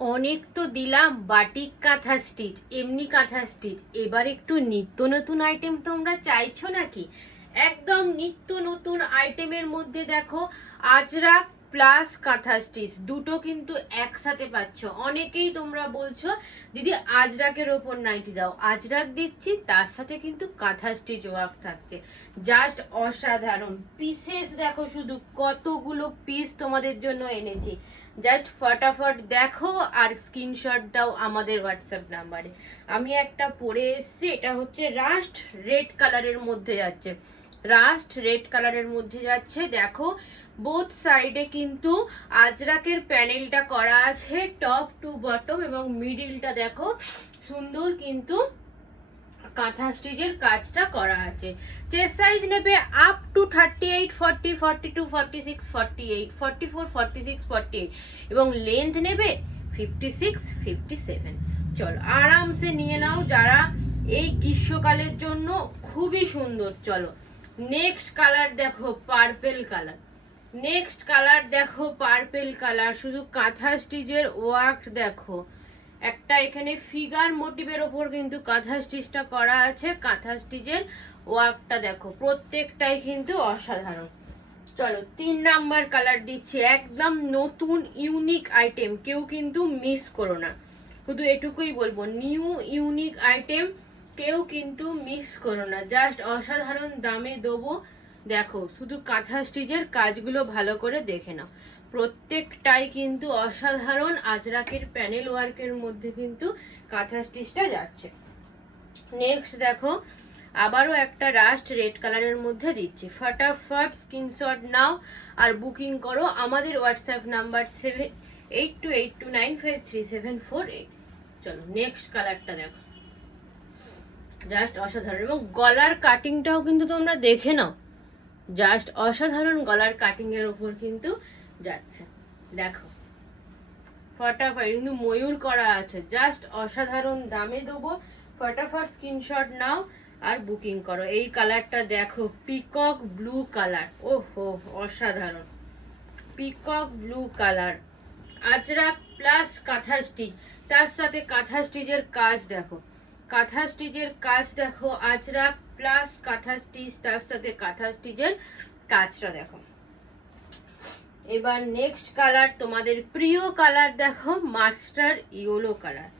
অনেক তো দিলাম বাটিক কাঁথা স্টিচ, এমনি কাঁথা স্টিচ। এবার একটু নিত্য নতুন আইটেম তোমরা চাইছো নাকি? একদম নিত্য নতুন আইটেমের মধ্যে দেখো আজরাক প্লাস কাঁথা স্টিচ দুটো কিন্তু একসাথে পাচ্ছ। অনেকেই তোমরা বলছো দিদি আজরাকের ওপর নাইটি দাও, আজরাক দিচ্ছি তার সাথে কিন্তু কাঁথা স্টিচ ওয়ার্ক থাকছে। জাস্ট অসাধারণ পিসেস দেখো, শুধু কতগুলো পিস তোমাদের জন্য এনেছি। জাস্ট ফটাফট দেখো আর স্ক্রিনশট দাও আমাদের হোয়াটসঅ্যাপ নাম্বারে। আমি একটা পরে এসছি, এটা হচ্ছে রাস্ট রেড কালারের মধ্যে যাচ্ছে, রাস্ট রেড কালারের মধ্যে যাচ্ছে। দেখো বোথ সাইডে কিন্তু আজরাকের প্যানেলটা করা আছে টপ টু বটম, এবং মিডিলটা দেখো সুন্দর কিন্তু কাঁথা স্টিচের কাজটা করা আছে। চেস্ট সাইজ নেবে আপ টু 38, 40, 42, 46, 48, 44, 46, 48 এবং লেন্থ নেবে 56, 57। চলো আরামসে নিয়ে নাও যারা এই গ্রীষ্মকালের জন্য, খুবই সুন্দর। চলো নেক্সট কালার দেখো, পার্পেল কালার। নেক্সট কালার দেখো পার্পেল কালার, শুধু কাঁথা স্টিচের ওয়ার্ক দেখো। একটা এখানে ফিগার মোটিভের ওপর কিন্তু কাঁথা স্টিচটা করা আছে, কাঁথা স্টিচের ওয়ার্কটা দেখো, প্রত্যেকটাই কিন্তু অসাধারণ। চলো 3 নাম্বার কালার দিচ্ছি, একদম নতুন ইউনিক আইটেম, কেউ কিন্তু মিস করো না। শুধু এটুকুই বলবো, নিউ ইউনিক আইটেম, কেউ কিন্তু মিস করো না। জাস্ট অসাধারণ দামে দেবো। দেখো শুধু কাঁথা স্টিচের কাজগুলো ভালো করে দেখে নাও, প্রত্যেকটাই কিন্তু অসাধারণ। আজরাকের প্যানেল ওয়ার্কের মধ্যে কিন্তু কাঁথা স্টিচটা যাচ্ছে। নেক্সট দেখো আবারও একটা রাস্ট রেড কালারের মধ্যে দিচ্ছি। ফটাফট স্ক্রিনশট নাও আর বুকিং করো আমাদের হোয়াটসঅ্যাপ নাম্বার 7828295374। চলো নেক্সট কালারটা দেখো, জাস্ট অসাধারণ। এবং গলার কাটিংটাও কিন্তু তোমরা দেখে নাও, জাস্ট অসাধারণ গলার কাটিং এর উপর কিন্তু যাচ্ছে। দেখো ফটাফট কিন্তু ময়ূর করা আছে, জাস্ট অসাধারণ দামে দেবো। ফটাফট স্ক্রিনশট নাও আর বুকিং করো। এই কালারটা দেখো, পিকক ব্লু কালার, ওহো অসাধারণ peacock blue colour. Ajrak plus কাঁথা স্টিচ, তার সাথে কাঁথা স্টিচের কাজ দেখো, কাঁথা স্টিচের কাজ দেখো, আজরাক প্লাস কাঁথা স্টিচ তার সাথে কাঁথা স্টিচের কাজটা দেখো। এবার নেক্সট কালার তোমাদের প্রিয় কালার দেখো, master yellow colour.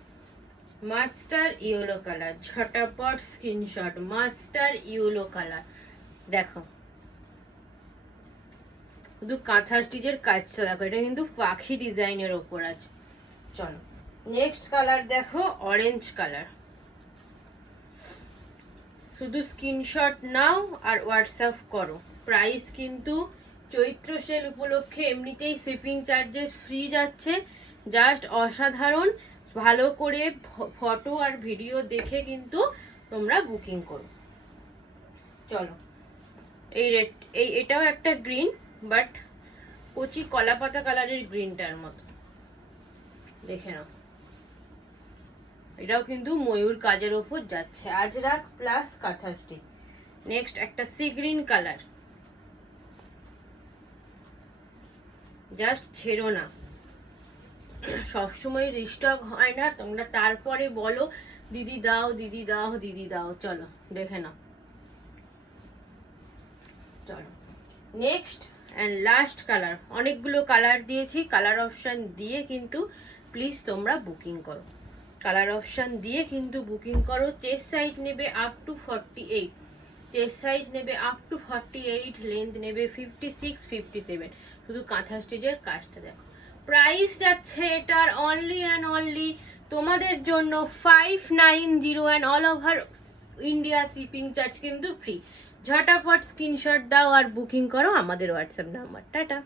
Master yellow colour, ঝটাপট স্ক্রিনশট, মাস্টার ইয়েলো কালার দেখো, শুধু কাঁথা স্টিচের কাজটা দেখো, এটা কিন্তু পাখি ডিজাইনের ওপর আছে। চলো নেক্সট কালার দেখো, অরেঞ্জ কালার। শুধু স্ক্রিনশট নাও আর হোয়াটসঅ্যাপ করো। প্রাইস কিন্তু চৈত্র সেল উপলক্ষে এমনিতেই শিপিং চার্জেস ফ্রি যাচ্ছে। জাস্ট অসাধারণ, ভালো করে ফটো আর ভিডিও দেখে কিন্তু তোমরা বুকিং করো। চলো এই রেড, এটাও একটা গ্রিন, বাট কচি কলা পাতা কালারের গ্রিনটার মতো, দেখে নাও। এটাও কিন্তু ময়ূর কাজের ওপর যাচ্ছে, আজরাক প্লাস কাঁথা স্টিচ। নেক্সট একটা সি গ্রিন কালার, জাস্ট ছেড়ো না, সবসময় রিস্টক হয় না, তোমরা তারপরে বলো দিদি দাও দিদি দাও দিদি দাও। চলো দেখে নাও। চলো নেক্সট অ্যান্ড লাস্ট কালার, অনেকগুলো কালার দিয়েছি, কালার অপশান দিয়ে কিন্তু প্লিজ তোমরা বুকিং করো, কালার অপশান দিয়ে কিন্তু বুকিং করো। চেস্ট সাইজ নেবে আপ টু 48, চেস্ট সাইজ নেবে আপ টু 48, লেন্থ নেবে 56, 57। শুধু কাঁথা স্টিচের কাজটা দেখো। প্রাইস যাচ্ছে এটার অনলি অ্যান্ড অনলি তোমাদের জন্য 590, and all over India shipping charge কিন্তু ফ্রি। ঝটাফট স্ক্রিনশট দাও আর বুকিং করো আমাদের হোয়াটসঅ্যাপ নাম্বার। টাটা।